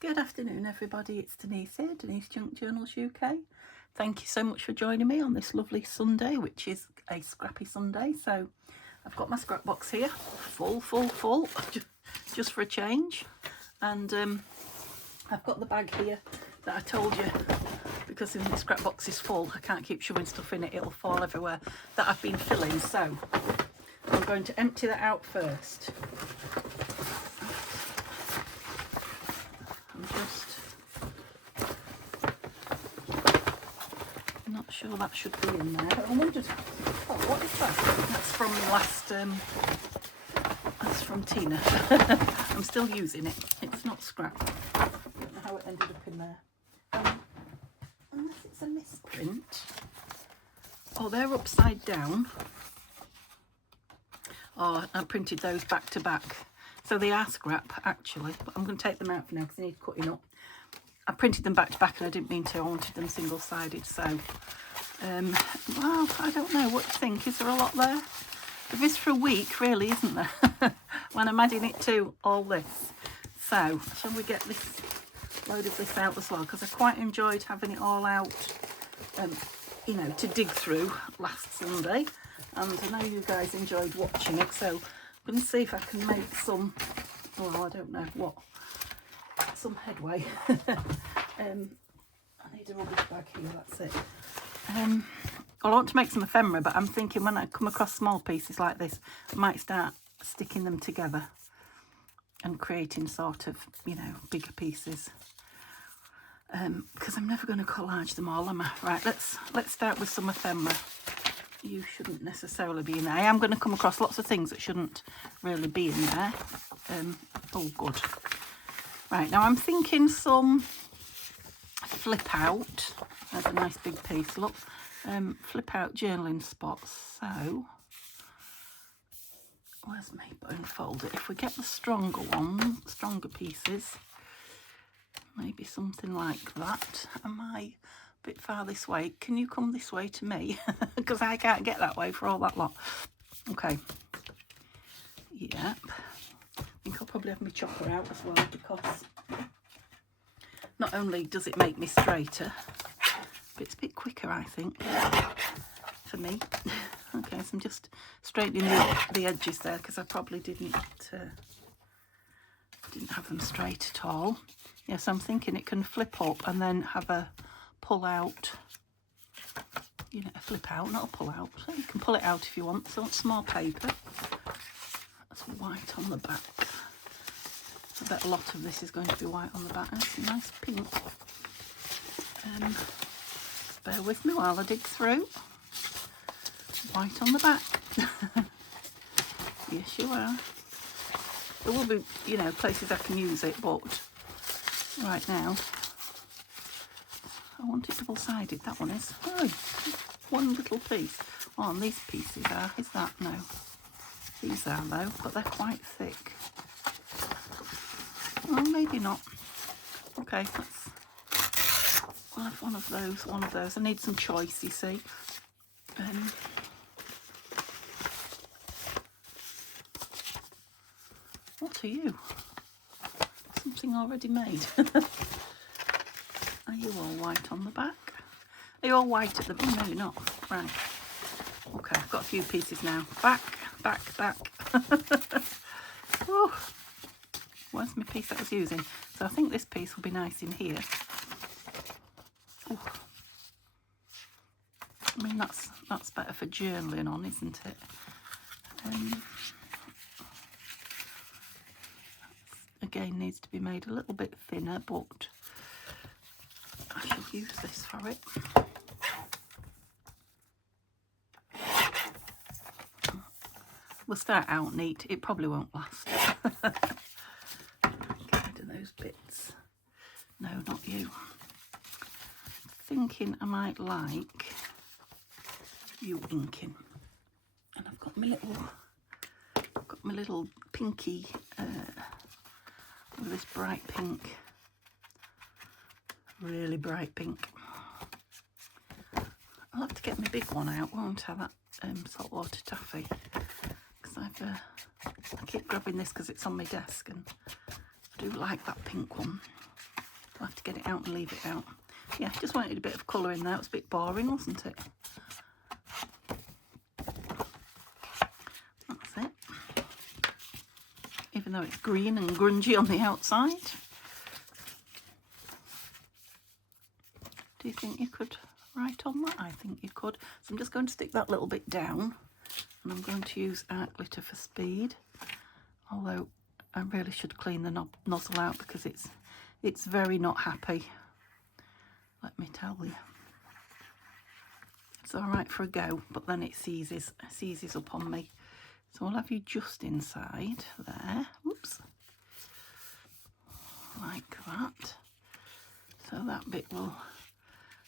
Good afternoon, everybody. It's Denise here, Denise Junk Journals UK. Thank you so much for joining me on this lovely Sunday, which is a scrappy Sunday. So I've got my scrap box here, full, just for a change. And I've got the bag here that I told you, because if the scrap box is full, I can't keep shoving stuff in it, it'll fall everywhere, that I've been filling. So I'm going to empty that out first. Not sure that should be in there. I wondered, oh, what is that? That's from last, that's from Tina. I'm still using it. It's not scrap. I don't know how it ended up in there. Unless it's a misprint. Oh, they're upside down. Oh, I printed those back to back. So they are scrap, actually. But I'm going to take them out for now because they need cutting up. I printed them back to back and I didn't mean to. I wanted them single-sided. So, well, I don't know. What do you think? Is there a lot there? There is for a week, really, isn't there? When I'm adding it to all this. So, shall we get this load of this out as well? Because I quite enjoyed having it all out, you know, to dig through last Sunday. And I know you guys enjoyed watching it. So, I'm going to see if I can make some, well, I don't know what, some headway. I need a rubbish bag here, that's it. Well, I want to make some ephemera, but I'm thinking when I come across small pieces like this, I might start sticking them together and creating sort of, you know, bigger pieces. Because I'm never going to collage them all, am I? Right, let's start with some ephemera. You shouldn't necessarily be in there. I am going to come across lots of things that shouldn't really be in there. Oh, good. Right, now I'm thinking some flip out. That's a nice big piece, look. Flip out journaling spots. So, where's my bone folder? If we get the stronger ones, stronger pieces, maybe something like that. Am I a bit far this way? Can you come this way to me? Because I can't get that way for all that lot. Okay. Yep. I think I'll probably have my chopper out as well, because not only does it make me straighter, but it's a bit quicker, I think, for me. Okay, so I'm just straightening the edges there, because I probably didn't have them straight at all. Yes, I'm thinking it can flip up and then have a pull out, you know, a flip out, not a pull out. So you can pull it out if you want. So it's small paper. That's white on the back. I bet a lot of this is going to be white on the back. That's a nice pink. Bear with me while I dig through. White on the back. Yes, you are. There will be, you know, places I can use it, but right now I want it double-sided. That one is. Oh, one little piece. Oh, and these pieces are. Is that? No. These are though, but they're quite thick. Well, maybe not. Okay, I'll have one of those. I need some choice, you see. What are you? Something already made. Are you all white on the back? Are you all white at the back? No, you're not. Right. Okay, I've got a few pieces now. Back. Oh, where's my piece that I was using? So I think this piece will be nice in here. Ooh. I mean, that's better for journaling on, isn't it? Again, needs to be made a little bit thinner, but I shall use this for it. We'll start out neat. It probably won't last. Get rid of those bits. No, not you. Thinking I might like you inking. And I've got my little pinky with this bright pink. Really bright pink. I'll have to get my big one out, won't I? That saltwater taffy. I keep grabbing this because it's on my desk, and I do like that pink one. I'll have to get it out and leave it out. Yeah, just wanted a bit of colour in there. It was a bit boring, wasn't it? That's it. Even though it's green and grungy on the outside. Do you think you could write on that? I think you could. So I'm just going to stick that little bit down, and I'm going to use art glitter for speed. Although I really should clean the nozzle out because it's very not happy. Let me tell you. It's all right for a go, but then it seizes up on me. So I'll have you just inside there. Whoops. Like that. So that bit will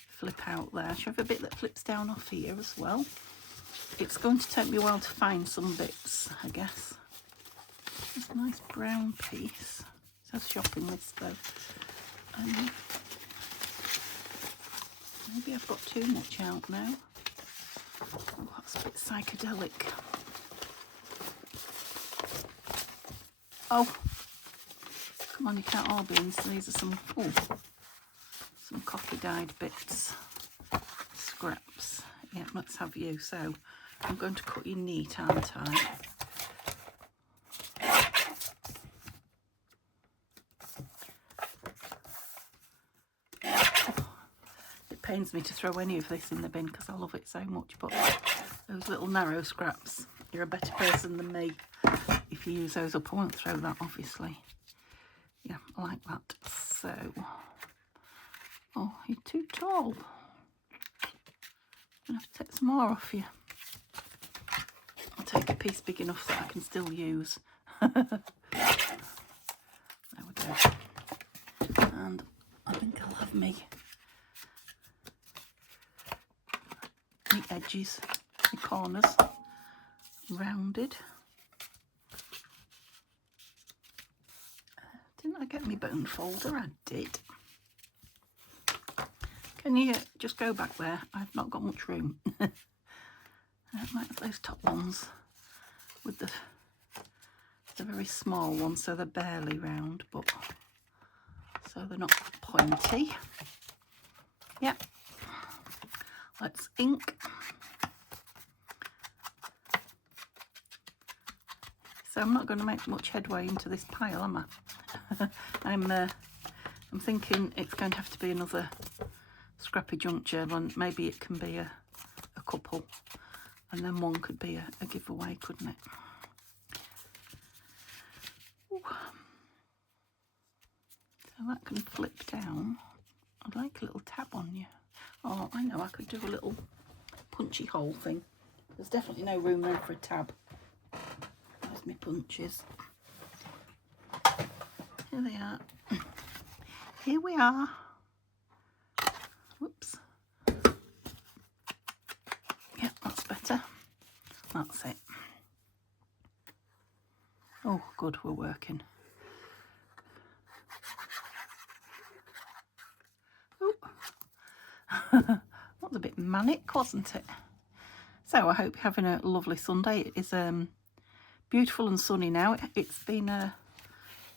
flip out there. Should I have a bit that flips down off here as well? It's going to take me a while to find some bits, I guess. It's a nice brown piece. It says shopping list though. Maybe I've got too much out now. Oh, that's a bit psychedelic. Oh, come on, you can't all be in. So these are some coffee dyed bits, scraps. Yeah, let's have you. So I'm going to cut you neat, aren't I? It pains me to throw any of this in the bin because I love it so much, but those little narrow scraps, you're a better person than me if you use those up. I won't throw that, obviously. Yeah, I like that. So, oh, you're too tall. I'm going to have to take some more off you. I'll take a piece big enough that I can still use. There we go. And I think I'll have me edges, the corners rounded. Didn't I get my bone folder? I did. Can you just go back there? I've not got much room. Like those top ones with the very small ones, so they're barely round, but so they're not pointy. Yep. Let's ink. So I'm not going to make much headway into this pile, am I? I'm thinking it's going to have to be another scrappy junk journal, and maybe it can be a couple, and then one could be a giveaway, couldn't it? Ooh. So that can flip down. I'd like a little tab on you. Oh, I know, I could do a little punchy hole thing. There's definitely no room there for a tab. There's my punches. Here they are. Here we are. Whoops. Yeah, that's better. That's it. Oh, good, we're working. Oh. That was a bit manic, wasn't it? So I hope you're having a lovely Sunday. It is beautiful and sunny now. It's been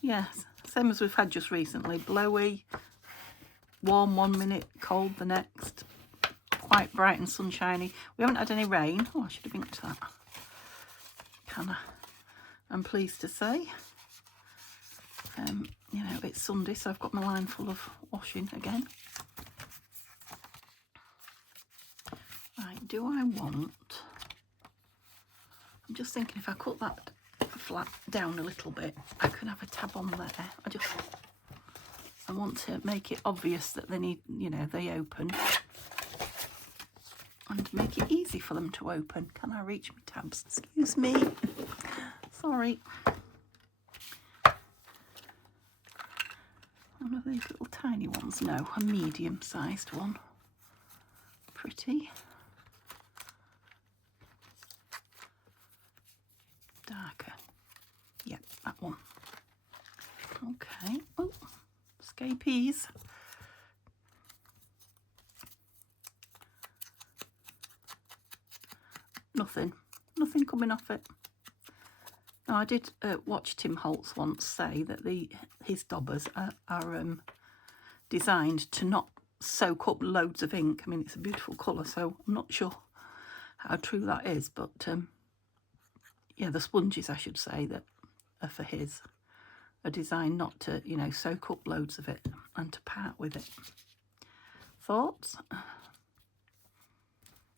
yeah, same as we've had just recently. Blowy, warm 1 minute, cold the next. Quite bright and sunshiny. We haven't had any rain. Oh, I should have inked that. Can I? I'm pleased to say. You know, it's Sunday, so I've got my line full of washing again. Right, do I want... I'm just thinking if I cut that flat down a little bit, I can have a tab on there. I want to make it obvious that they need, you know, they open, and make it easy for them to open. Can I reach my tabs? Excuse me. Sorry. One of these little tiny ones. No, a medium-sized one. Pretty. Darker. Yep, that one. Okay. Oh, escapees. Nothing coming off it. Now, I did watch Tim Holtz once say that his daubers are designed to not soak up loads of ink. I mean, it's a beautiful colour, so I'm not sure how true that is, but yeah, the sponges, I should say, that are for his are designed not to, you know, soak up loads of it and to part with it. Thoughts?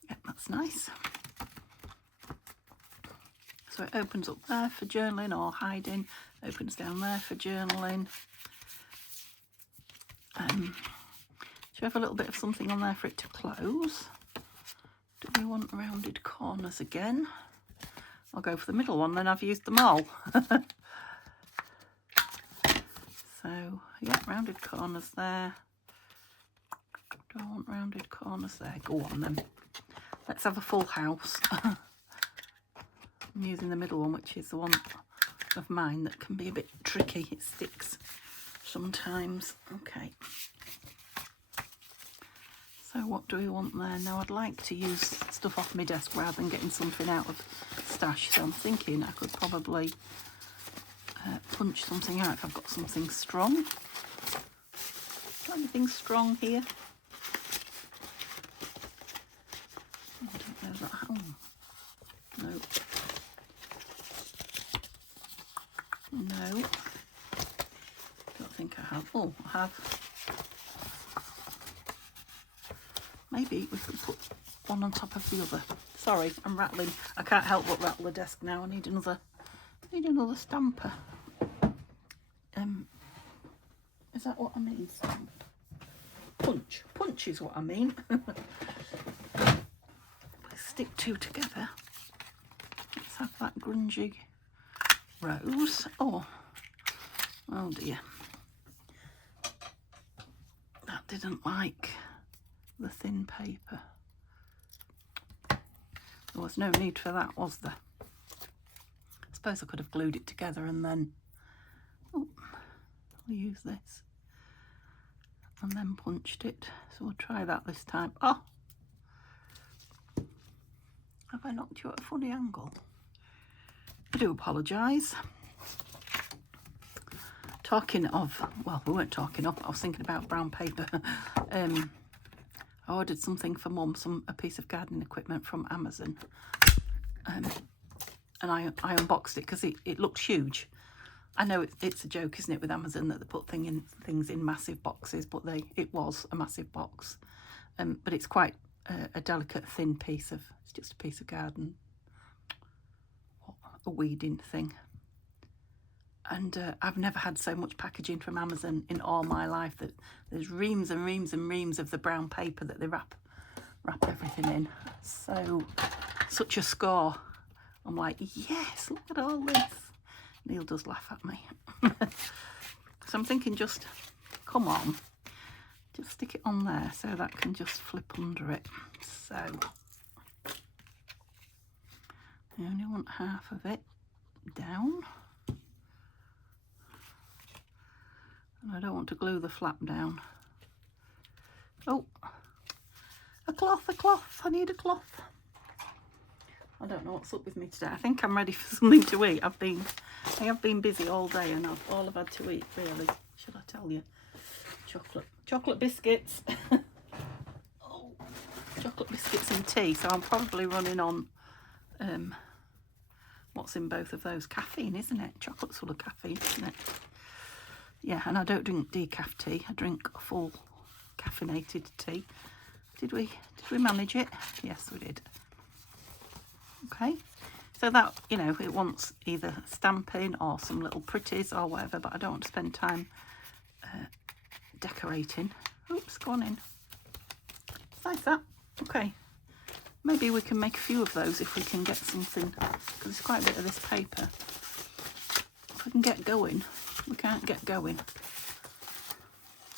Yeah, that's nice. So it opens up there for journaling or hiding, opens down there for journaling. Should we have a little bit of something on there for it to close? Do we want rounded corners again? I'll go for the middle one, then I've used them all. So, yeah, rounded corners there. Do I want rounded corners there? Go on then. Let's have a full house. I'm using the middle one, which is the one of mine that can be a bit tricky. It sticks sometimes. Okay. So what do we want there? Now I'd like to use stuff off my desk rather than getting something out of stash. So I'm thinking I could probably punch something out if I've got something strong. Got anything strong here? I don't know that. Oh, no. No. Don't think I have. Oh, I have. Maybe we could put one on top of the other. Sorry, I'm rattling. I can't help but rattle the desk now. I need another stamper. Is that what I mean? Stamp. Punch. Punch is what I mean. Stick two together. Let's have that grungy rose. Oh dear. That didn't like the thin paper. There was no need for that, was there? I suppose I could have glued it together and then, oh, I'll use this and then punched it. So we'll try that this time. Oh, have I knocked you at a funny angle? I do apologise. Talking of, well, we weren't talking of, I was thinking about brown paper. I ordered something for Mum, a piece of gardening equipment from Amazon, and I unboxed it because it looked huge. I know it's a joke, isn't it, with Amazon, that they put things in massive boxes, but it was a massive box. But it's quite a delicate, thin piece of, it's just a piece of garden, a weeding thing. And I've never had so much packaging from Amazon in all my life. That there's reams and reams and reams of the brown paper that they wrap everything in. So, such a score. I'm like, yes, look at all this. Neil does laugh at me. So I'm thinking, just, come on. Just stick it on there so that can just flip under it. So, I only want half of it down. I don't want to glue the flap down. Oh, a cloth, I need a cloth. I don't know what's up with me today. I think I'm ready for something to eat. I have been busy all day and all I've had to eat, really, should I tell you? Chocolate biscuits. Oh, chocolate biscuits and tea. So I'm probably running on, what's in both of those? Caffeine, isn't it? Chocolate's full of caffeine, isn't it? Yeah, and I don't drink decaf tea. I drink full caffeinated tea. Did we manage it? Yes, we did. Okay, so that, you know, it wants either stamping or some little pretties or whatever, but I don't want to spend time decorating. Oops, go on in. Like that. Okay, maybe we can make a few of those if we can get something, because there's quite a bit of this paper. If we can get going. We can't get going.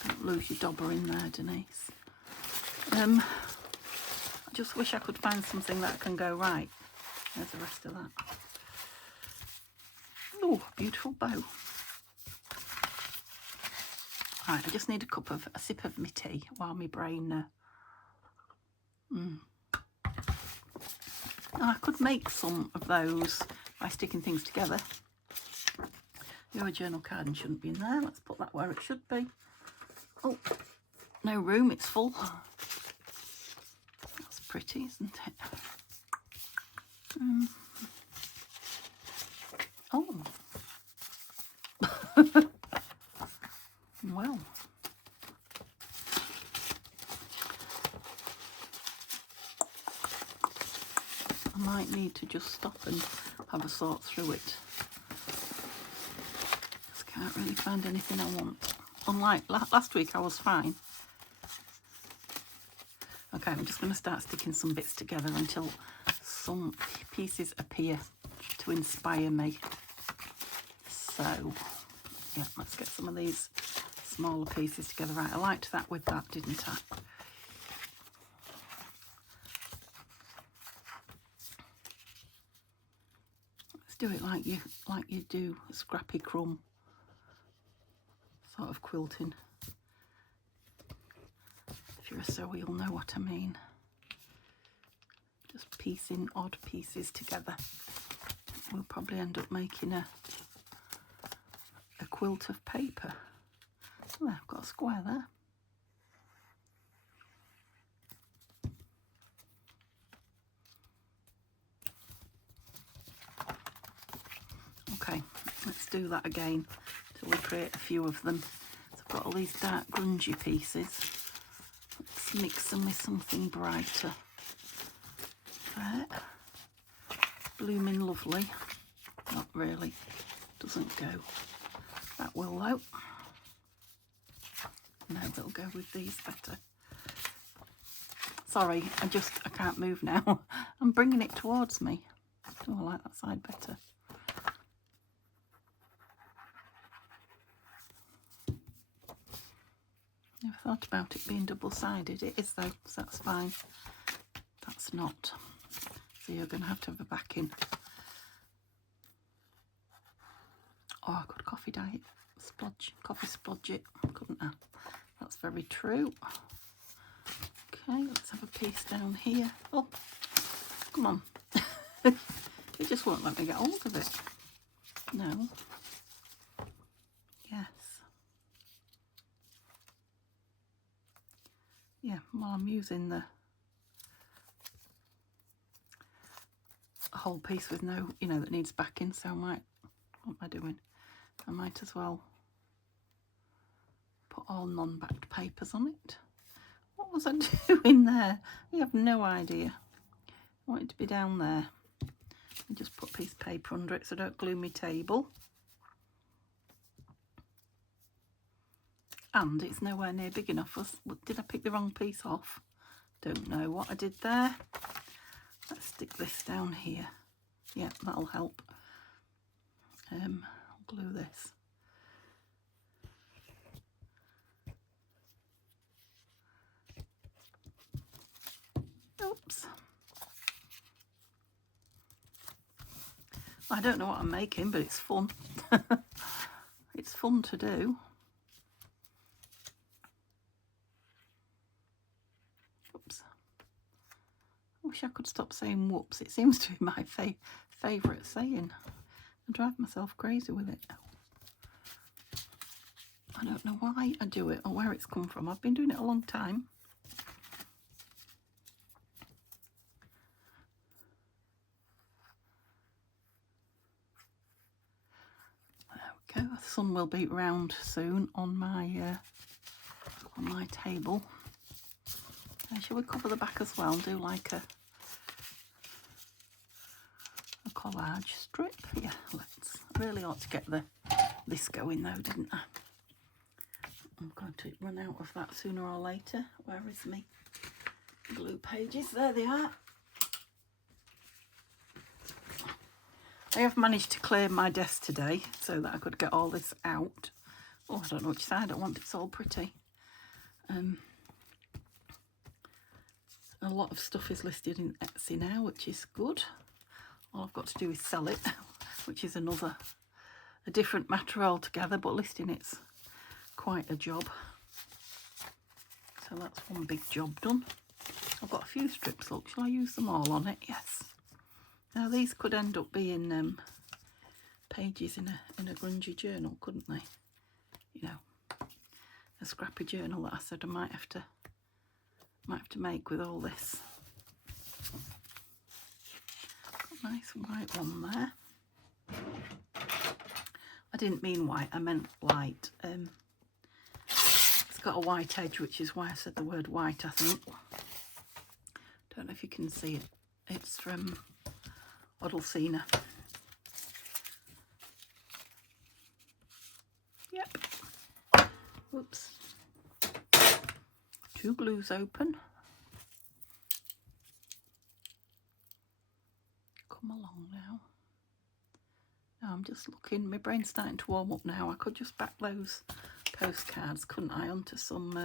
Don't lose your dauber in there, Denise. I just wish I could find something that can go right. There's the rest of that. Oh, beautiful bow. Right, I just need a sip of my tea while my brain... I could make some of those by sticking things together. Your journal card shouldn't be in there. Let's put that where it should be. Oh, no room, it's full. That's pretty, isn't it? Oh. Well. I might need to just stop and have a sort through it. Just can't really find anything I want. Unlike last week, I was fine. Okay, I'm just going to start sticking some bits together until some pieces appear to inspire me. So, yeah, let's get some of these smaller pieces together. Right, I liked that with that, didn't I? Let's do it like you do a scrappy crumb sort of quilting. If you're a sewer, you'll know what I mean. Just piecing odd pieces together. We'll probably end up making a quilt of paper. Oh, I've got a square there. Okay, let's do that again till we create a few of them. So I've got all these dark grungy pieces. Let's mix them with something brighter. There. Blooming lovely. Not really. Doesn't go. That will though. No, it'll go with these better. Sorry, I can't move now. I'm bringing it towards me. Oh, I like that side better. Never thought about it being double-sided. It is though, so that's fine. That's not. So you're going to have a backing. Oh, I could coffee dye it. Coffee splodge it, couldn't I? That's very true. Okay, let's have a piece down here. Oh, come on. It just won't let me get hold of it. No. Yes. Yeah, well, I'm using the whole piece with no, that needs backing, so what am I doing? I might as well put all non-backed papers on it. What was I doing there? I have no idea. I want it to be down there. And just put a piece of paper under it so I don't glue my table. And it's nowhere near big enough. Did I pick the wrong piece off? Don't know what I did there. Let's stick this down here. Yeah, that'll help. I'll glue this. Oops. I don't know what I'm making, but it's fun. It's fun to do. Oops. I wish I could stop saying whoops. It seems to be my favourite saying. I drive myself crazy with it. I don't know why I do it or where it's come from. I've been doing it a long time. There we go. The sun will be round soon on my table. Shall we cover the back as well and do like a collage strip? Yeah, let's. I really ought to get this going though, didn't I? I'm going to run out of that sooner or later. Where is my glue pages? There they are. I have managed to clear my desk today so that I could get all this out. Oh, I don't know which side I want. It's all pretty. A lot of stuff is listed in Etsy now, which is good. All I've got to do is sell it, which is a different matter altogether, but listing it's quite a job. So that's one big job done. I've got a few strips, look, shall I use them all on it? Yes. Now these could end up being pages in a grungy journal, couldn't they? A scrappy journal that I said I might have to make with all this. Got a nice white one there. I didn't mean white, I meant light. It's got a white edge, which is why I said the word white, I think. Don't know if you can see it. It's from Odelsina. Yep. Whoops. 2 glues open. Come along now. Now I'm just looking, my brain's starting to warm up now. I could just back those postcards, couldn't I, onto some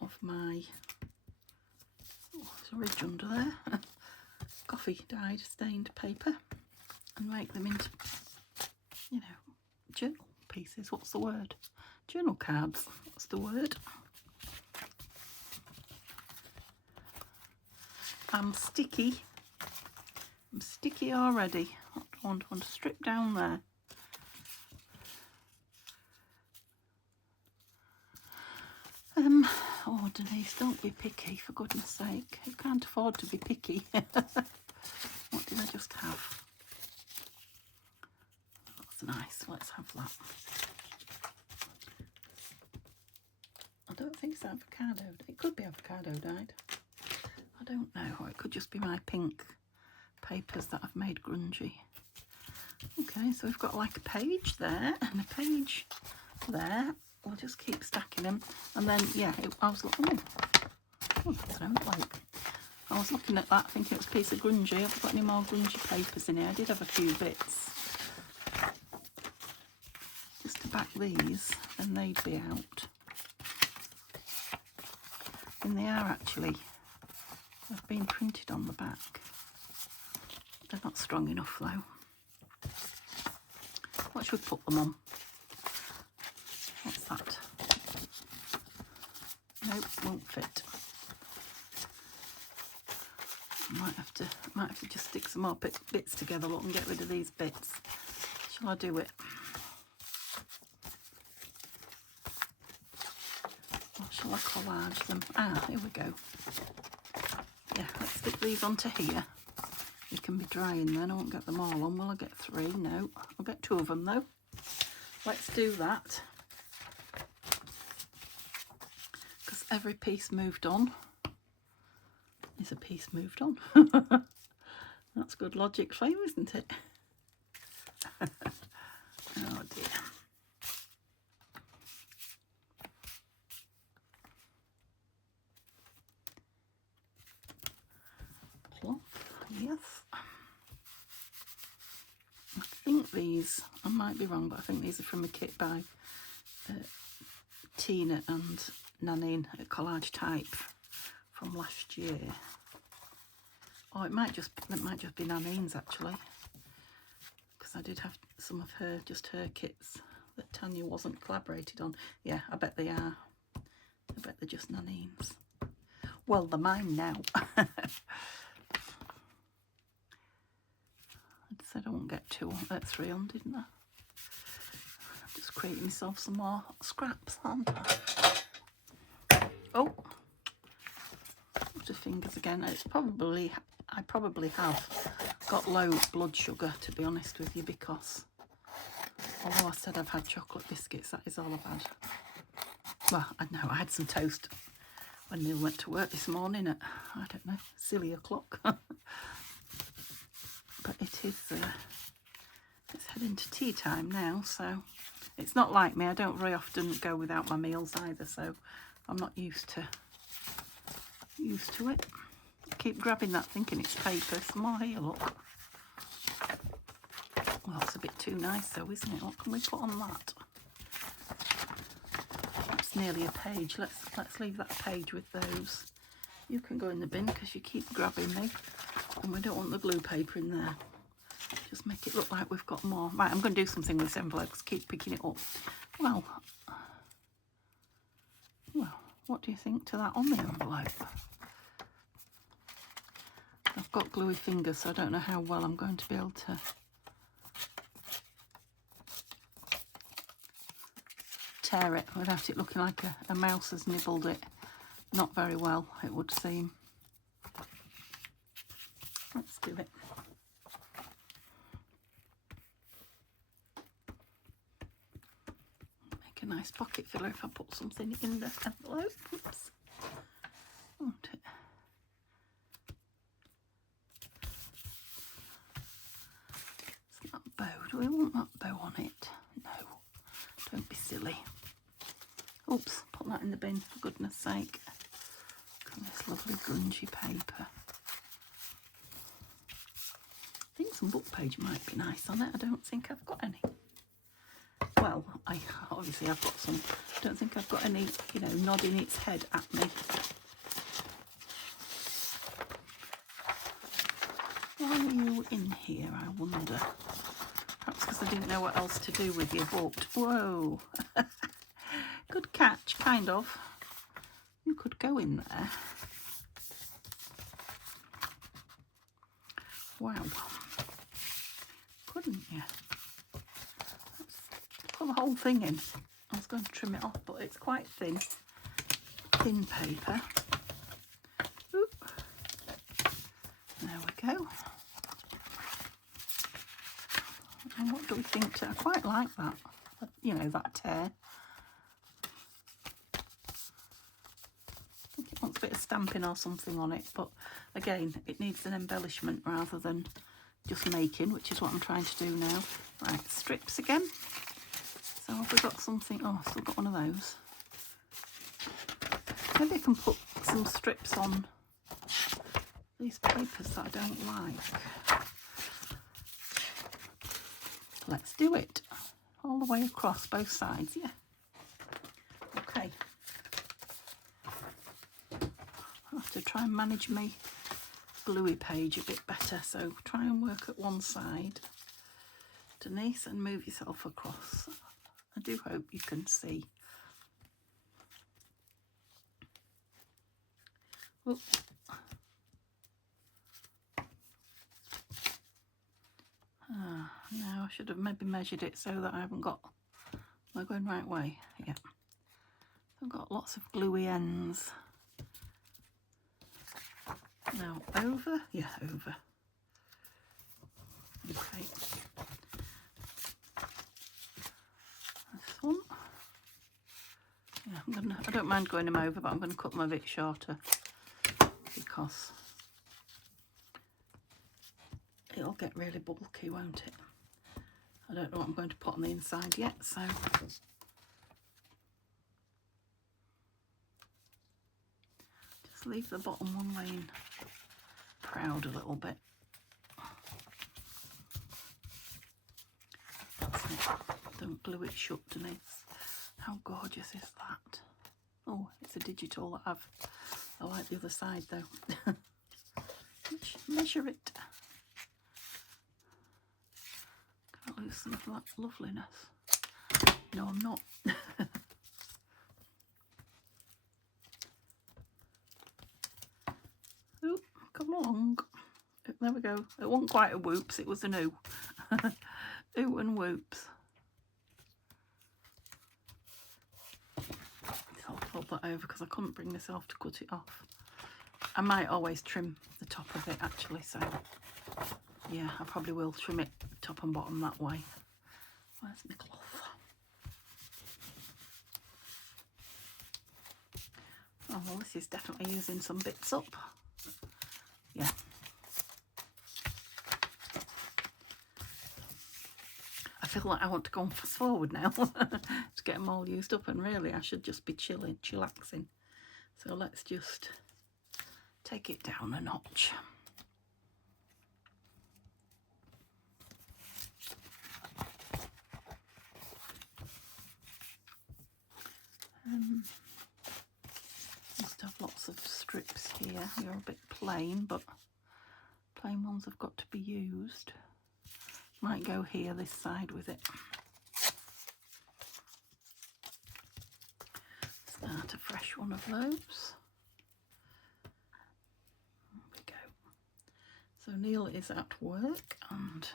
of my, oh, there's a ridge under there, coffee dyed stained paper, and make them into, you know, journal pieces. What's the word? Journal cards. What's the word? I'm sticky. I'm sticky already. I don't want to strip down there. Oh Denise, don't be picky, for goodness sake. You can't afford to be picky. What did I just have? That's nice, let's have that. I don't think it's avocado. It could be avocado dyed. I don't know, or it could just be my pink papers that I've made grungy. Okay, so we've got like a page there and a page there. We'll just keep stacking them, and then yeah, I was looking. Oh, that's an envelope. I was looking at that, thinking it was a piece of grungy. Have I got any more grungy papers in here? I did have a few bits. Just to back these, then they'd be out. And they are actually. They've been printed on the back. They're not strong enough though. What should we put them on? What's that? Nope, won't fit. Might have to just stick some more bits together, look, and get rid of these bits. Shall I do it? Or shall I collage them? Ah, here we go. Yeah, let's stick these onto here. They can be drying then. I won't get them all on. Will I get 3? No. I'll get 2 of them though. Let's do that. Because every piece moved on is a piece moved on. That's good logic for you, isn't it? Oh dear. Cloth, yes. I think these, I might be wrong, but I think these are from a kit by Tina and Nanine at Collage Type from last year. Oh, it might just be Nanine's actually, because I did have some of her, just her kits that Tanya wasn't collaborated on. Yeah, I bet they are. I bet they're just Nanine's. Well, they're mine now. I said I won't get 3 on, didn't I? I'm just creating myself some more scraps, aren't I? Oh, the fingers again. It's probably, I probably have got low blood sugar, to be honest with you, because although I said I've had chocolate biscuits, that is all I've had. Well, I know I had some toast when Neil went to work this morning at, I don't know, silly o'clock. But it is, it's heading to tea time now, so it's not like me. I don't very often go without my meals either, so I'm not used to it. I keep grabbing that thinking it's paper. Some more here, look. Well, that's a bit too nice though, isn't it? What can we put on that? That's nearly a page. Let's leave that page with those. You can go in the bin because you keep grabbing me, and we don't want the glue paper in there. Just make it look like we've got more. Right, I'm going to do something with this envelope because I keep picking it up. Well, what do you think to that on the envelope? I've got gluey fingers, so I don't know how well I'm going to be able tear it without it looking like a mouse has nibbled it. Not very well, it would seem. Let's do it. Make a nice pocket filler if I put something in the envelope. Oops. Won't it? It's not a bow. Do we want that bow on it? No. Don't be silly. Oops, put that in the bin for goodness sake. Look at this lovely grungy paper. I think some book page might be nice on it. I don't think I've got any. Well, I obviously I've got some. I don't think I've got any, you know, nodding its head at me. Why are you in here, I wonder? Perhaps because I didn't know what else to do with your book. Whoa. Good catch, kind of. You could go in there. Wow. Couldn't you? Let's put the whole thing in. I was going to trim it off, but it's quite thin. Thin paper. Oop. There we go. And what do we think? I quite like that. You know, that tear. I think it wants a bit of stamping or something on it, but again, it needs an embellishment rather than just making, which is what I'm trying to do now. Right, strips again. So have we got something? Oh, I've still got one of those. Maybe I can put some strips on these papers that I don't like. Let's do it. All the way across both sides, yeah. Okay. I have to try and manage my gluey page a bit better, so try and work at one side, Denise, and move yourself across. I do hope you can see. Oh. No, I should have maybe measured it so that I haven't got, am I going the right way? Yeah. I've got lots of gluey ends. Now over, yeah, over. Okay. This one. Yeah, I don't mind going them over, but I'm gonna cut them a bit shorter because it'll get really bulky, won't it? I don't know what I'm going to put on the inside yet, so just leave the bottom one laying proud a little bit. That's it. Don't glue it shut, Denise. How gorgeous is that? Oh, it's a digital that I like the other side though. Measure it. Can I lose some of that loveliness? No, I'm not. Oop, come along. There we go. It wasn't quite a whoops, it was an ooh. Ooh and whoops. I'll fold that over because I couldn't bring myself to cut it off. I might always trim the top of it actually, so yeah, I probably will trim it top and bottom that way. Where's my cloth? Oh, well, this is definitely using some bits up. Yeah. I feel like I want to go on fast forward now to get them all used up, and really I should just be chillaxing. So let's just take it down a notch. Must have lots of strips here. You're a bit plain, but plain ones have got to be used. Might go here, this side with it. Start a fresh one of those. There we go. So Neil is at work and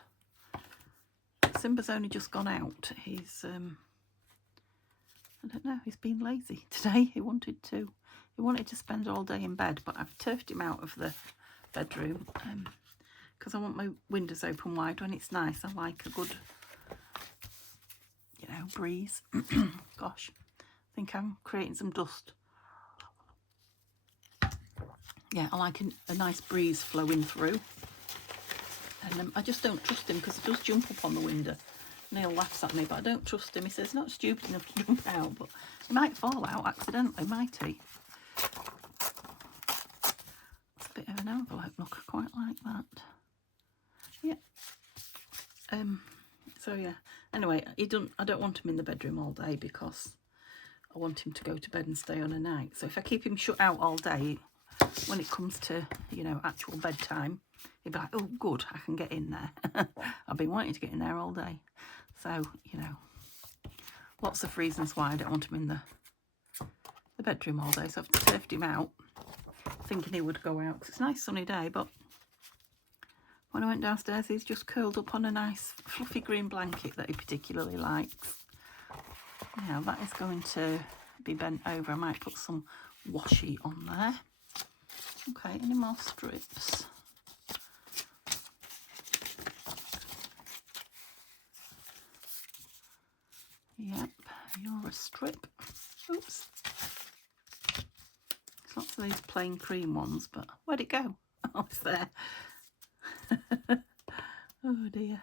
Simba's only just gone out. He's I don't know, he's been lazy today. He wanted to spend all day in bed, but I've turfed him out of the bedroom because I want my windows open wide when it's nice. I like a good, you know, breeze. Gosh, I think I'm creating some dust. Yeah, I like a nice breeze flowing through. And I just don't trust him because he does jump up on the window. Neil laughs at me, but I don't trust him. He says not stupid enough to jump out, but he might fall out accidentally, might he? It's a bit of an envelope look, I quite like that. Yeah. So yeah. Anyway, I don't want him in the bedroom all day because I want him to go to bed and stay on a night. So if I keep him shut out all day, when it comes to, you know, actual bedtime, he'd be like, oh good, I can get in there. I've been wanting to get in there all day. So, you know, lots of reasons why I don't want him in the bedroom all day. So I've turfed him out, thinking he would go out because it's a nice sunny day. But when I went downstairs, he's just curled up on a nice fluffy green blanket that he particularly likes. Now that is going to be bent over. I might put some washi on there. Okay, any more strips? Yep, you're a strip. Oops. There's lots of these plain cream ones, but where'd it go? Oh, it's there. Oh dear.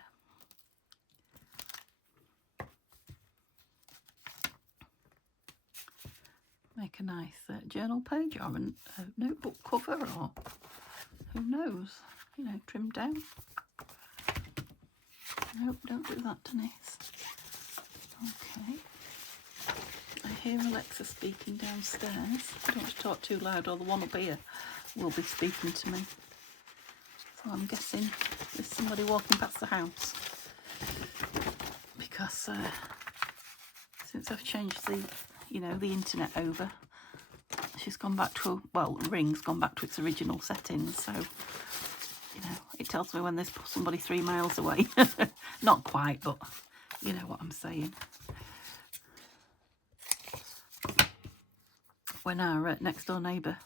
Make a nice journal page or a notebook cover, or who knows, you know, trim down. Nope, don't do that, Denise. Okay. I hear Alexa speaking downstairs. I don't want to talk too loud or the one up here will be speaking to me. So I'm guessing there's somebody walking past the house. Because since I've changed the, you know, the internet over, she's gone back to, well, Ring's gone back to its original settings. So, you know, it tells me when there's somebody 3 miles away. Not quite, but you know what I'm saying. When our next door neighbour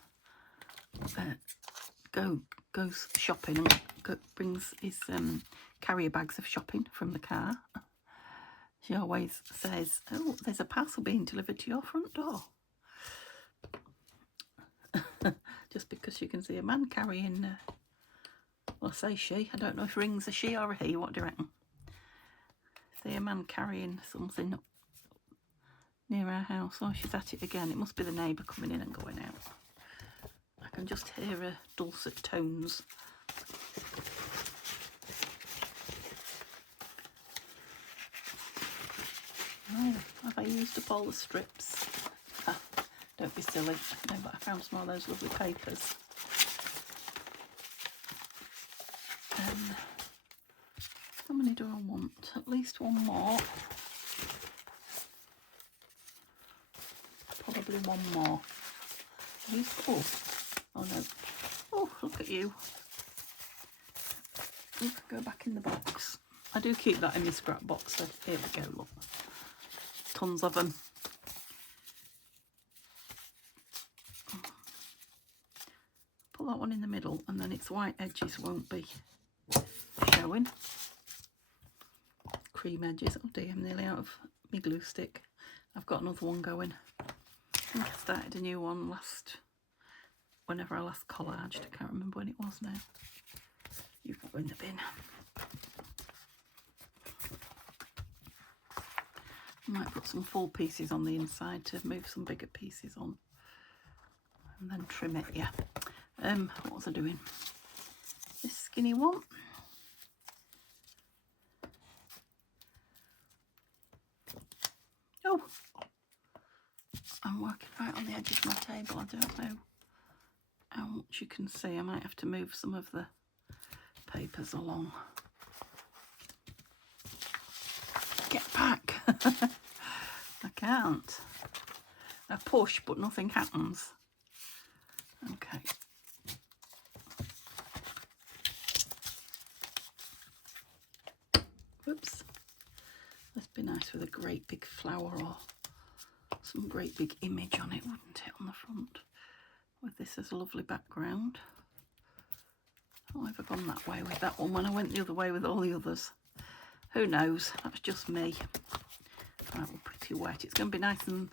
goes shopping and brings his carrier bags of shopping from the car, she always says, oh, there's a parcel being delivered to your front door. Just because you can see a man carrying, well, I say she, I don't know if Ring's a she or a he, what do you reckon? See a man carrying something near our house. Oh, she's at it again. It must be the neighbour coming in and going out. I can just hear her dulcet tones. Oh, have I used up all the strips? Ah, don't be silly. No, but I found some of those lovely papers. How many do I want? At least one more. Probably one more. Oh no. Oh, look at you. Look, go back in the box. I do keep that in the scrap box, so here we go, look. Tons of them. Put that one in the middle and then its white edges won't be showing. Cream edges. Oh dear, I'm nearly out of my glue stick. I've got another one going. I think I started a new one whenever I last collaged. I can't remember when it was now. You can go in the bin. I might put some full pieces on the inside to move some bigger pieces on. And then trim it, yeah. What was I doing? This skinny one. Oh! I'm working right on the edge of my table. I don't know how much you can see. I might have to move some of the papers along. Get back! I can't. I push, but nothing happens. Okay. Whoops. Let's be nice with a great big flower or some great big image on it, wouldn't it, on the front, with this as a lovely background. Oh, have I gone that way with that one when I went the other way with all the others? Who knows? That's just me. Right, we're pretty wet. It's going to be nice and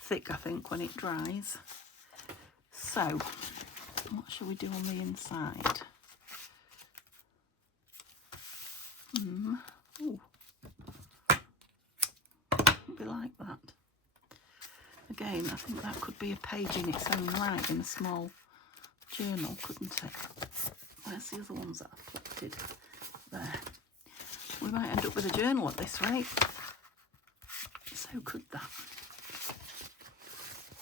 thick, I think, when it dries. So, what shall we do on the inside? Ooh. Be like that. Again, I think that could be a page in its own right in a small journal, couldn't it? Where's the other ones that I've plotted? There. We might end up with a journal at this rate. So could that.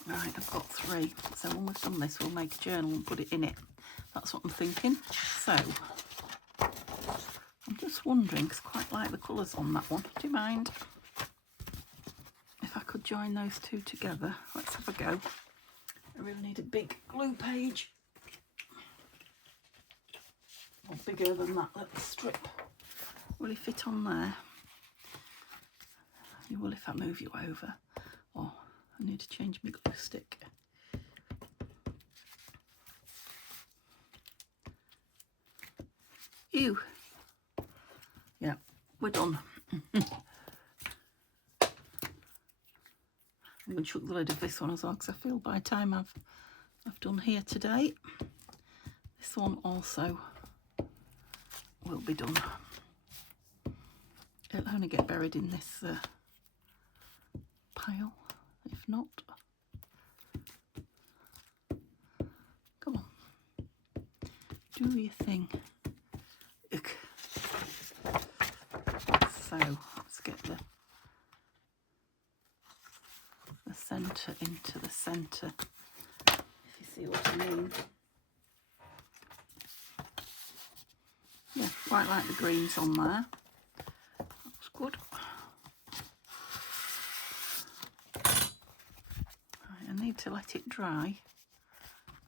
Right, I've got 3. So when we've done this, we'll make a journal and put it in it. That's what I'm thinking. So, I'm just wondering, because I quite like the colours on that one. Do you mind if I could join those two together? Let's have a go. I really need a big glue page. Or bigger than that little strip. Will it fit on there? You will if I move you over. Oh, I need to change my glue stick. Ew. Yeah, we're done. I'm going to chuck the lid of this one as well, because I feel by the time I've done here today, this one also will be done. It'll only get buried in this pile, if not. Come on, do your thing. Ugh. So let's get the centre into the centre, if you see what I mean. Yeah, quite like the greens on there. That's good. Right, I need to let it dry.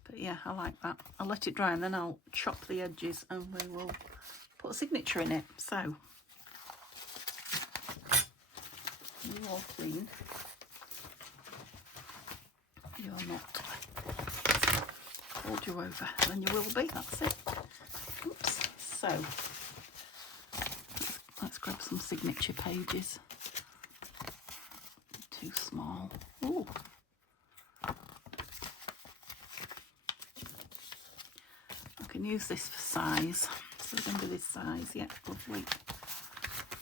But yeah, I like that. I'll let it dry and then I'll chop the edges and we will put a signature in it. So, you're all clean. You're not. Hold you over. Then you will be. That's it. Oops. So, let's grab some signature pages. Too small. Ooh. I can use this for size. So it's going to be this size. Yeah, lovely.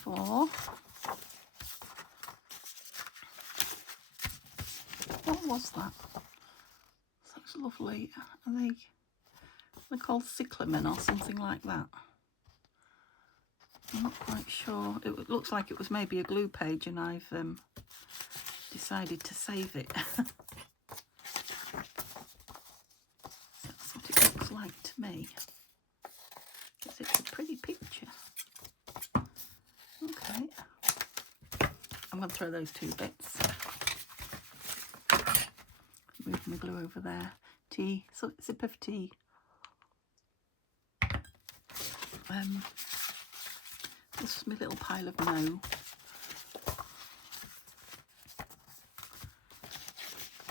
4. What was that? Such lovely. Are they're called cyclamen or something like that? I'm not quite sure. It looks like it was maybe a glue page and I've decided to save it. That's what it looks like to me. It's a pretty picture. Okay. I'm going to throw those 2 bits. Move my glue over there. Tea, so sip of tea. This is my little pile of no.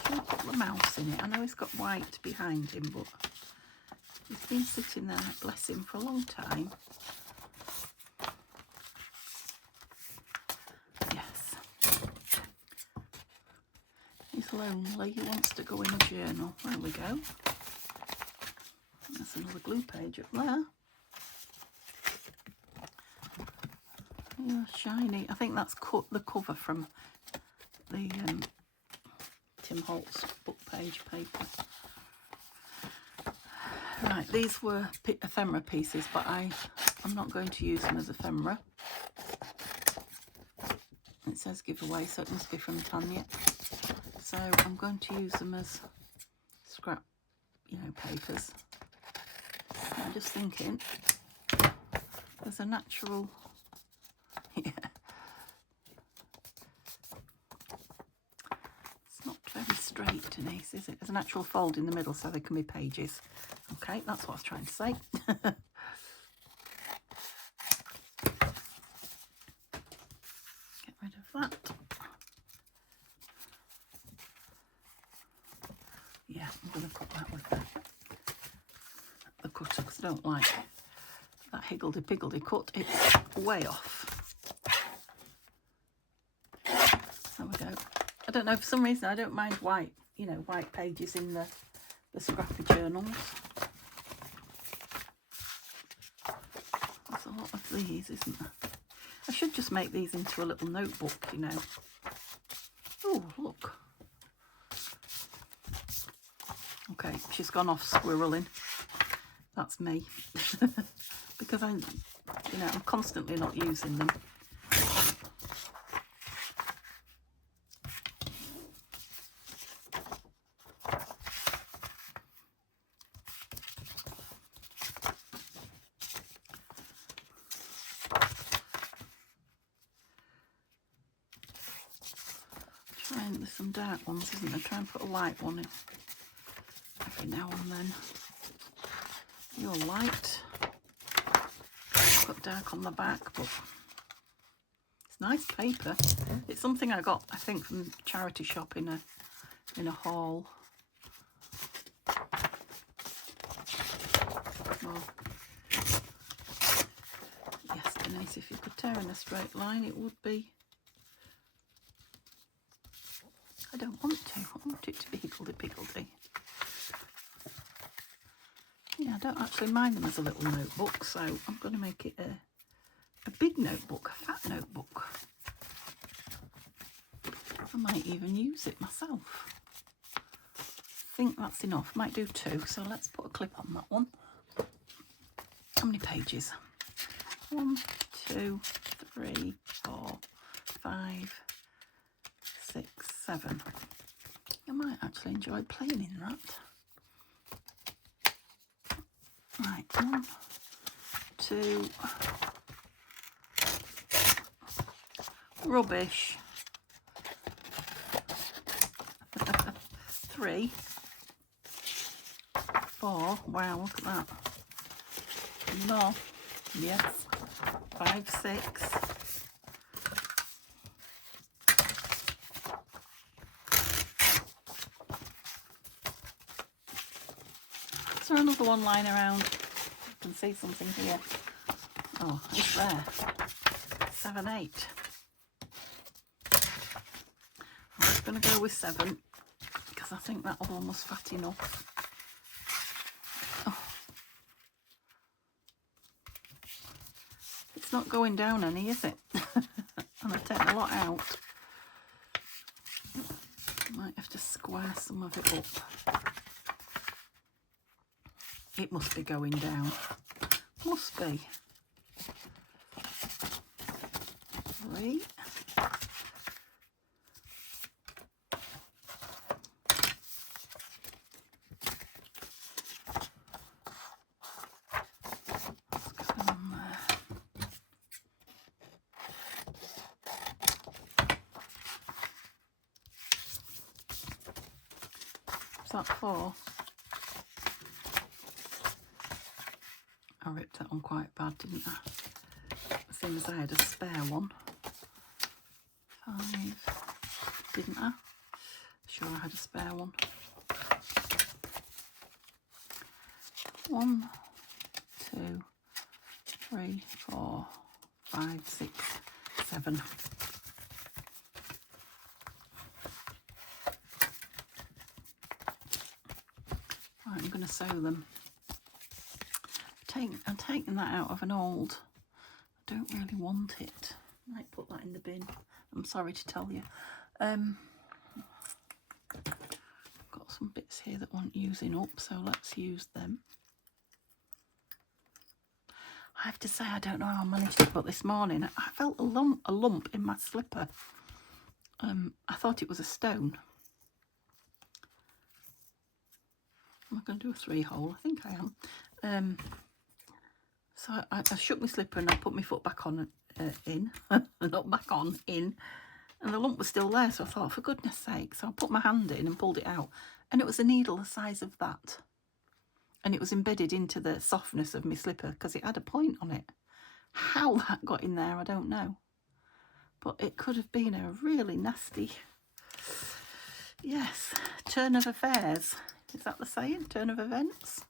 Should I put the mouse in it? I know he's got white behind him, but he's been sitting there, bless him, for a long time. Yes. He's lonely. He wants to go in a journal. There we go. There's another glue page up there. Yeah, shiny. I think that's cut the cover from the Tim Holtz book page paper. Right, these were ephemera pieces, but I'm not going to use them as ephemera. It says giveaway, so it must be from Tanya. So I'm going to use them as scrap, papers. I'm just thinking, there's a natural, yeah, it's not very straight, Denise, is it? There's a natural fold in the middle so they can be pages. Okay, that's what I was trying to say. Get rid of that. yeah, I'm going to cut that with the cutter because I don't like that higgledy-piggledy cut. It's way off. There we go. I don't know, for some reason I don't mind white, you know, white pages in the scrappy journals. There's a lot of these, isn't there? I should just make these into a little notebook, you know. Oh, look. Okay, she's gone off squirreling. That's me. Because I'm constantly not using them. There's some dark ones, isn't there? Try and put a light one in every now and then. You're light. Got dark on the back, but it's nice paper. It's something I got, I think, from charity shop in a haul. Oh. Yes, Denise, if you could tear in a straight line, it would be. I don't want to. I want it to be higgledy-piggledy. Yeah, I don't actually mind them as a little notebook, so I'm going to make it a big notebook, a fat notebook. I might even use it myself. I think that's enough. Might do 2, so let's put a clip on that one. How many pages? 1, 2, 3, 4, 5, 6, 7. I might actually enjoy playing in that. Right, 1, 2, rubbish, 3, 4, wow, look at that, no, yes, 5, 6, is there another one lying around? I can see something here. Oh, it's there. 7, 8. I'm just going to go with 7 because I think that other one was fat enough. Oh. It's not going down any, is it? And I've taken a lot out. Might have to square some of it up. It must be going down. Must be. 3. Let's go on there. Is that 4? I ripped that one quite bad, didn't I? As soon as I had a spare one. 5, didn't I? Sure I had a spare one. 1, 2, 3, 4, 5, 6, 7. Right, I'm going to sew them. I'm taking that out of an old. I don't really want it. I might put that in the bin. I'm sorry to tell you. Got some bits here that want using up, so let's use them. I have to say, I don't know how I managed it, but this morning I felt a lump in my slipper. I thought it was a stone. Am I going to do a 3-hole? I think I am. So I shook my slipper and I put my foot back on, not back on, in. And the lump was still there, so I thought, for goodness sake. So I put my hand in and pulled it out. And it was a needle the size of that. And it was embedded into the softness of my slipper because it had a point on it. How that got in there, I don't know. But it could have been a really nasty, yes, turn of affairs. Is that the saying? Turn of events?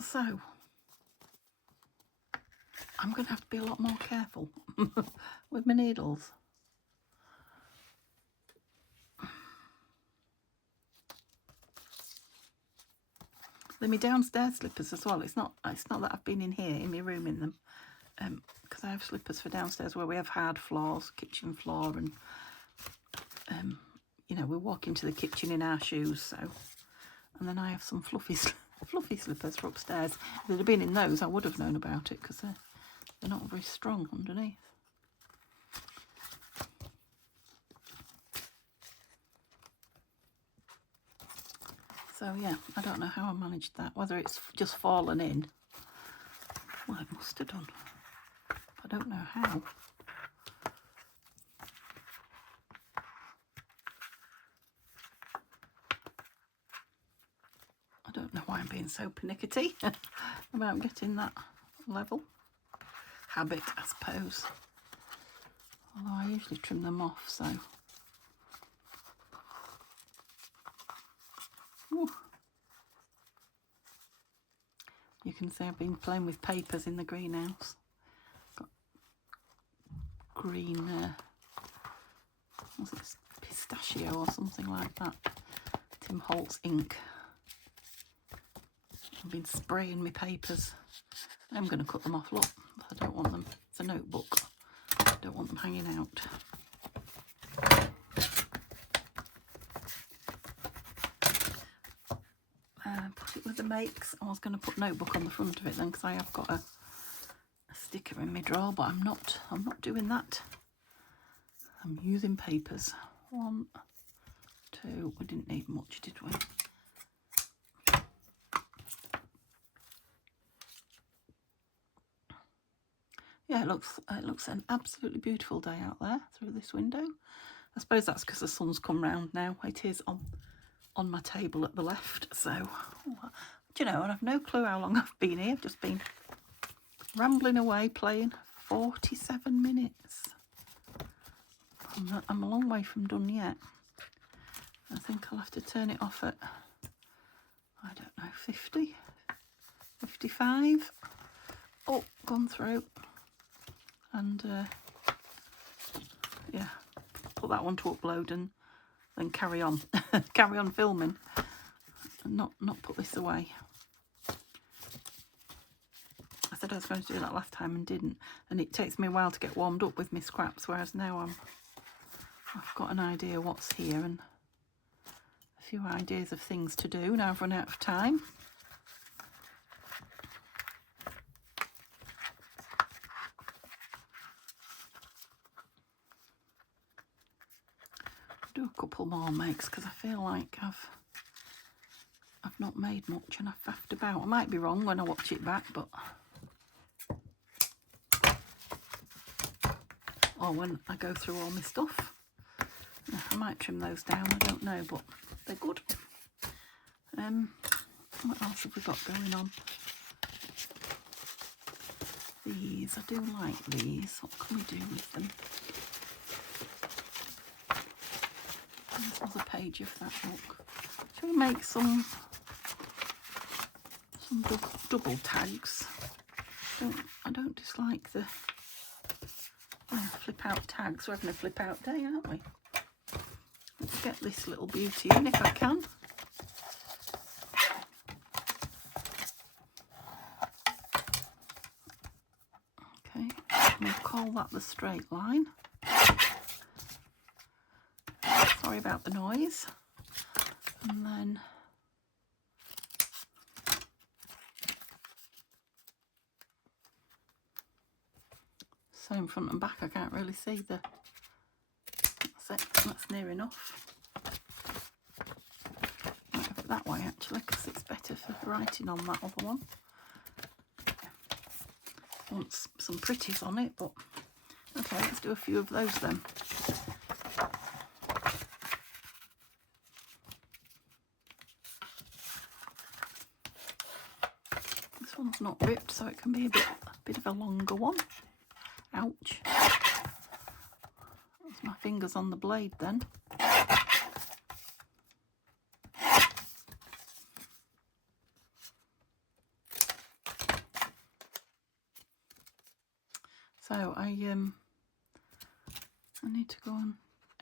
So, I'm going to have to be a lot more careful with my needles. They're my downstairs slippers as well. It's not that I've been in here in my room in them, because I have slippers for downstairs where we have hard floors, kitchen floor, and you know, we walk into the kitchen in our shoes. So, and then I have some fluffy slippers for upstairs. If they'd have been in those, I would have known about it, because they're not very strong underneath. So yeah, I don't know how I managed that, whether it's just fallen in. Well, it must have done. I don't know how. I don't know why I'm being so pernickety about getting that level. Habit, I suppose. Although I usually trim them off, so. Ooh. You can see I've been playing with papers in the greenhouse. Got green, what's it, pistachio or something like that. Tim Holtz ink. I've been spraying my papers. I'm going to cut them off, look. I don't want them. It's a notebook. I don't want them hanging out. Put it with the makes. I was going to put notebook on the front of it then, because I have got a sticker in my drawer, but I'm not doing that. I'm using papers. 1, 2. We didn't need much, did we? Yeah, it looks an absolutely beautiful day out there through this window. I suppose that's because the sun's come round now. It is on my table at the left. So, do you know, and I've no clue how long I've been here. I've just been rambling away playing 47 minutes. I'm a long way from done yet. I think I'll have to turn it off at, I don't know, 50, 55. Oh, gone through. And yeah, put that one to upload and then carry on carry on filming and not put this away. I said I was going to do that last time and didn't, and it takes me a while to get warmed up with my scraps, whereas now I've got an idea what's here and a few ideas of things to do. Now I've run out of time. Do a couple more makes because I feel like I've not made much and I've faffed about. I might be wrong when I watch it back, but or when I go through all my stuff. I might trim those down, I don't know, but they're good. What else have we got going on? These, I do like these. What can we do with them? This was a page of that book. Shall we make some double tags? I don't dislike the flip out tags. We're having a flip out day, aren't we? Let's get this little beauty in if I can. Okay, we'll call that the straight line. Sorry about the noise. And then same front and back. I can't really see the. That's it. That's near enough. Might have it that way actually, because it's better for writing on that other one. Want some pretties on it, but okay, let's do a few of those then. This one's not ripped, so it can be a bit of a longer one. Ouch. That's my fingers on the blade then. So I need to go and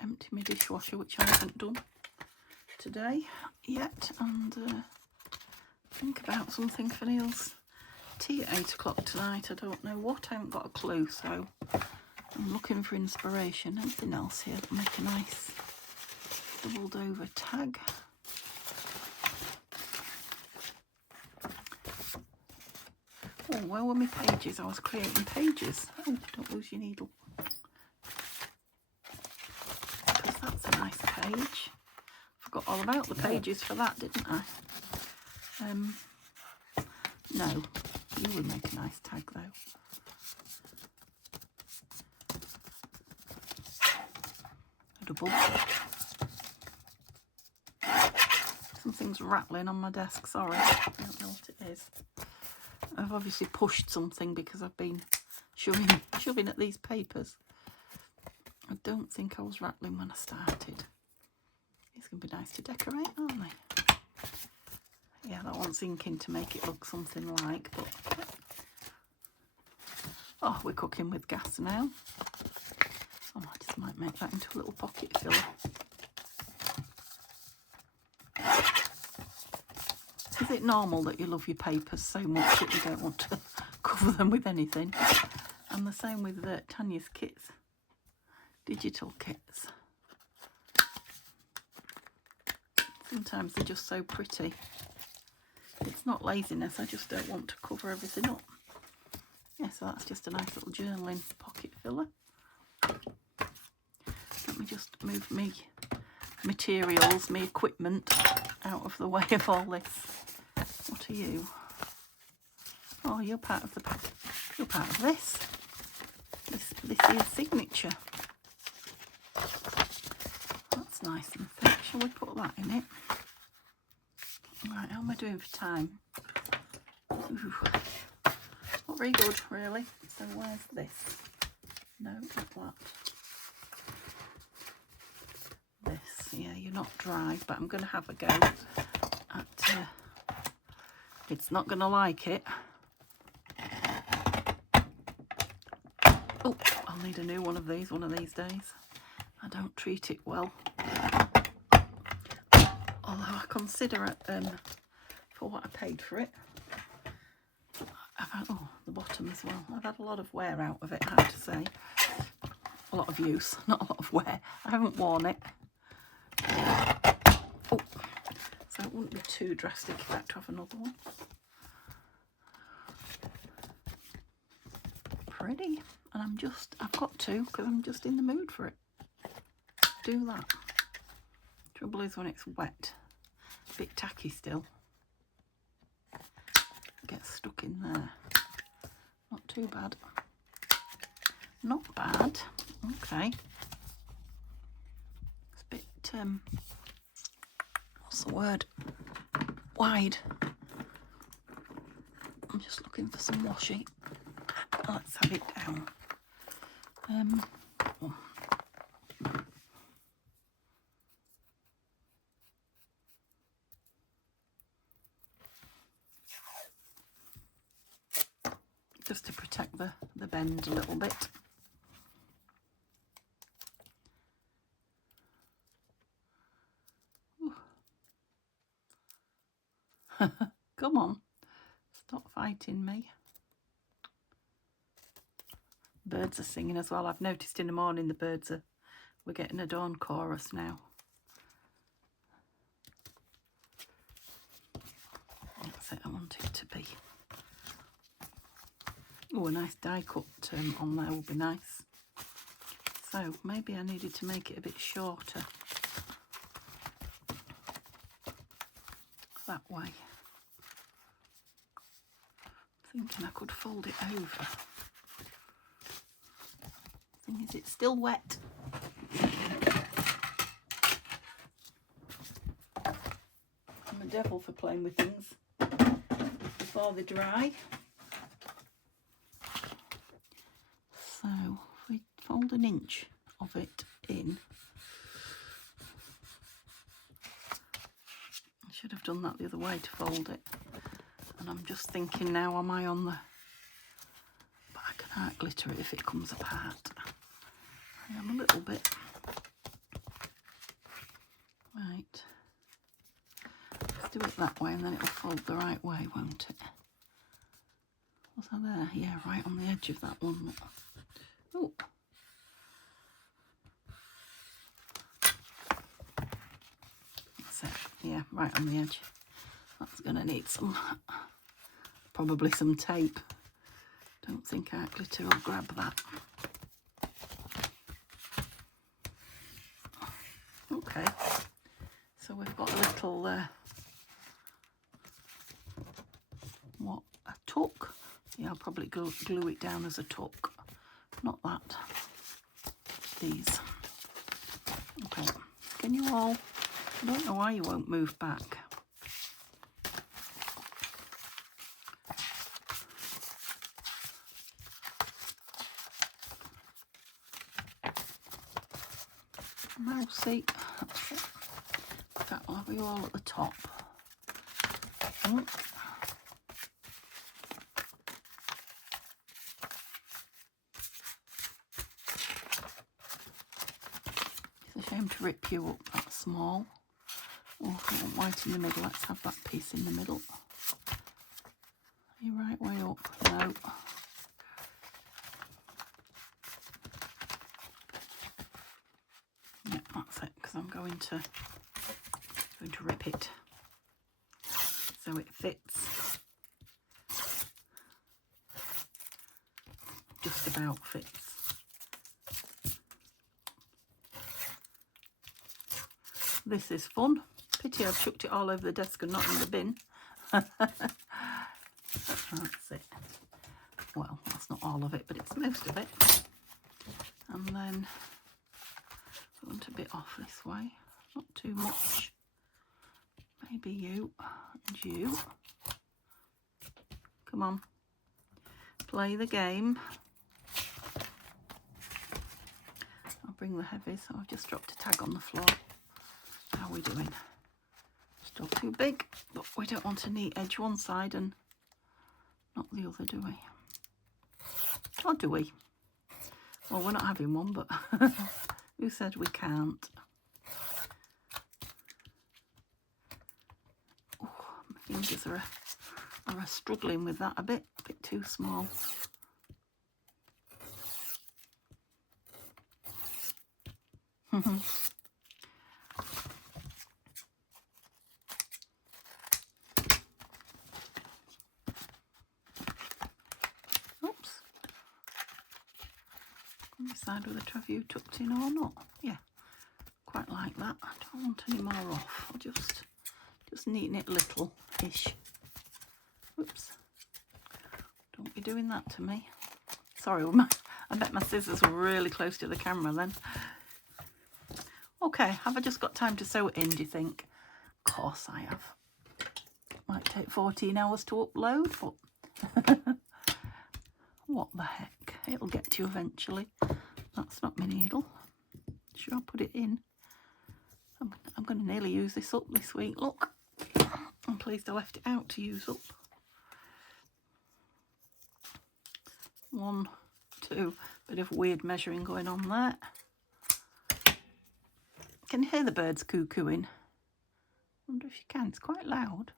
empty my dishwasher, which I haven't done today yet, and think about something for Neil's tea at 8 o'clock tonight. I don't know what, I haven't got a clue, so I'm looking for inspiration. Anything else here that'll make a nice doubled over tag? Oh, where were my pages? I was creating pages. Oh, don't lose your needle. Because that's a nice page. Forgot all about the pages for that, didn't I? No, you would make a nice tag though. A double. Something's rattling on my desk, sorry. I don't know what it is. I've obviously pushed something because I've been shoving at these papers. I don't think I was rattling when I started. These can be nice to decorate, aren't they? Yeah, that one's inking to make it look something like, but... Oh, we're cooking with gas now. Oh, I just might make that into a little pocket filler. Is it normal that you love your papers so much that you don't want to cover them with anything? And the same with Tanya's kits, digital kits. Sometimes they're just so pretty. It's not laziness, I just don't want to cover everything up. Yeah, so that's just a nice little journaling pocket filler. Let me just move me materials, me equipment out of the way of all this. What are you? Oh, you're part of the pack. You're part of this. This is signature. That's nice and thick. Shall we put that in it? Right, how am I doing for time? Ooh. Not very good, really. So where's this? No, not that. This, yeah, you're not dry, but I'm going to have a go at... it's not going to like it. Oh, I'll need a new one of these days. I don't treat it well. Although I consider it, for what I paid for it. I've had, oh, the bottom as well. I've had a lot of wear out of it, I have to say. A lot of use, not a lot of wear. I haven't worn it. Oh, so it wouldn't be too drastic if I had to have another one. Pretty. And I've got to, because I'm just in the mood for it. Do that. Trouble is when it's wet, a bit tacky still. Gets stuck in there. Not too bad. Not bad. Okay. It's a bit, what's the word? Wide. I'm just looking for some washi. Let's have it down. Oh. Just to protect the bend a little bit. Come on, stop fighting me. Birds are singing as well. I've noticed in the morning the birds we're getting a dawn chorus now. That's it, I want it to be. Oh, a nice die cut on there would be nice. So maybe I needed to make it a bit shorter. That way. Thinking I could fold it over. Thing is, it's still wet. I'm a devil for playing with things before they dry. So if we fold an inch of it in. I should have done that the other way to fold it. And I'm just thinking now, am I on the... But I can art glitter it if it comes apart. I am a little bit. Right. Let's do it that way and then it'll fold the right way, won't it? Was that there? Yeah, right on the edge of that one. Oh. That's it. Yeah, right on the edge. That's going to need some, probably some tape. Don't think art glitter will grab that. Okay, so we've got a little, what, a tuck? Yeah, I'll probably glue it down as a tuck. Not that. These. Okay, can you all, I don't know why you won't move back. Mouse seat. That will have you all at the top. Oh. It's a shame to rip you up that small. Oh, I want white in the middle. Let's have that piece in the middle. Are you right way up? No. Yeah, that's it, because I'm going to rip it so it fits. Just about fits. This is fun. Pity I've chucked it all over the desk and not in the bin. That's it. Well, that's not all of it, but it's most of it. And then I want a bit off this way, not too much. Maybe you and you. Come on, play the game. I'll bring the heavies. Oh, I've just dropped a tag on the floor. How are we doing? Still too big, but we don't want a neat edge one side and not the other, do we? Or do we? Well, we're not having one, but who said we can't? Oh, my fingers are struggling with that a bit too small. Oops. On the side with the treview tucked in or not? Yeah, quite like that. I don't want any more off. I'll just neaten it a little-ish. Oops. Don't be doing that to me. Sorry, I bet my scissors were really close to the camera then. Okay, have I just got time to sew it in, do you think? Of course I have. Might take 14 hours to upload, but what the heck? It'll get to you eventually. That's not my needle. Should I put it in? I'm going to nearly use this up this week. Look, I'm pleased I left it out to use up. 1, 2, bit of weird measuring going on there. Can you hear the birds cuckooing? I wonder if you can. It's quite loud.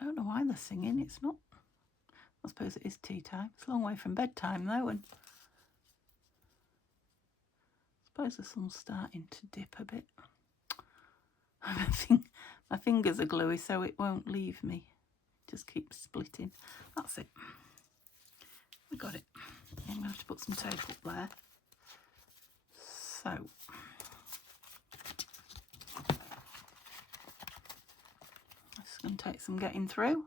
I don't know why they're singing. It's not. I suppose it is tea time. It's a long way from bedtime though, and I suppose the sun's starting to dip a bit. I think my fingers are gluey, so it won't leave me. Just keeps splitting. That's it. We got it. I'm going to have to put some tape up there. So, this is going to take some getting through.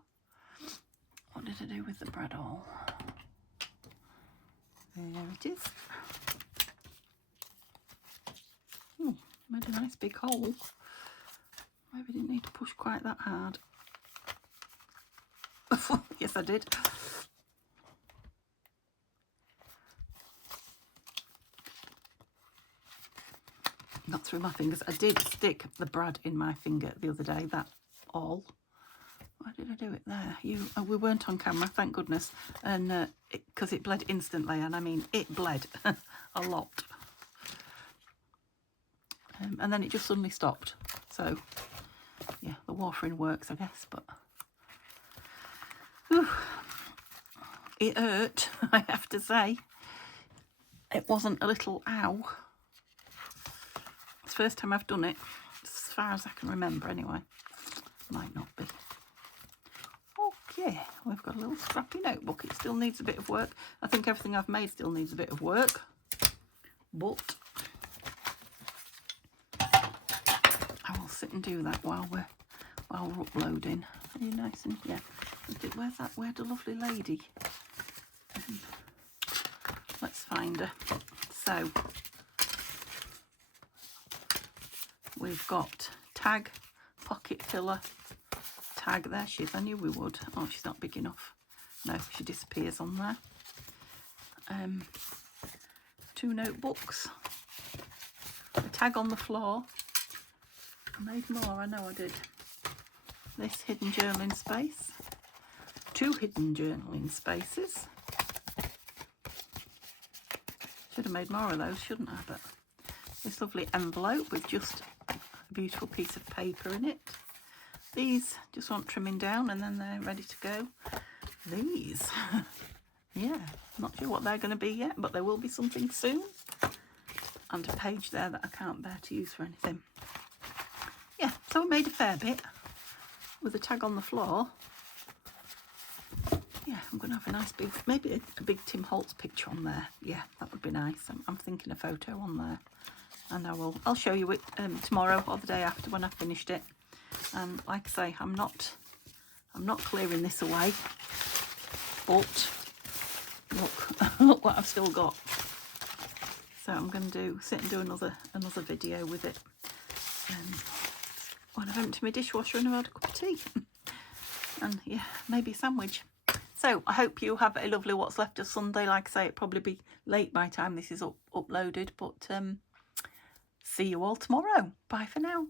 What did I do with the bread all? There it is. Oh, made a nice big hole. Maybe didn't need to push quite that hard. Yes, I did. not through my fingers. I did stick the brad in my finger the other day, that all. Why did I do it there? We weren't on camera, thank goodness, and because it bled instantly, and I mean it bled a lot, and then it just suddenly stopped. So yeah, the warfarin works, I guess, but whew, it hurt. I have to say, it wasn't a little ow. It's the first time I've done it, as far as I can remember anyway. Might not be. Okay, we've got a little scrappy notebook. It still needs a bit of work. I think everything I've made still needs a bit of work, but I will sit and do that while we're uploading. Are you nice and yeah? Where's the lovely lady? Let's find her. So we've got tag, pocket filler, tag. There she is. I knew we would. Oh, she's not big enough. No, she disappears on there. 2 notebooks, a tag on the floor. I made more, I know I did. This hidden journaling space, 2 hidden journaling spaces. Should have made more of those, shouldn't I? But this lovely envelope with just a beautiful piece of paper in it. These just want trimming down and then they're ready to go. These, yeah, not sure what they're going to be yet, but there will be something soon. And a page there that I can't bear to use for anything. Yeah, so we made a fair bit with a tag on the floor. Yeah, I'm going to have a nice big, maybe a big Tim Holtz picture on there. Yeah, that would be nice. I'm thinking a photo on there, and I'll show you it tomorrow or the day after when I've finished it. And like I say, I'm not clearing this away, but look what I've still got. So I'm going to sit and do another video with it when I've emptied my dishwasher and I've had a cup of tea. And yeah, maybe a sandwich. So I hope you have a lovely what's left of Sunday. Like I say, it'll probably be late by the time this is uploaded, but see you all tomorrow. Bye for now.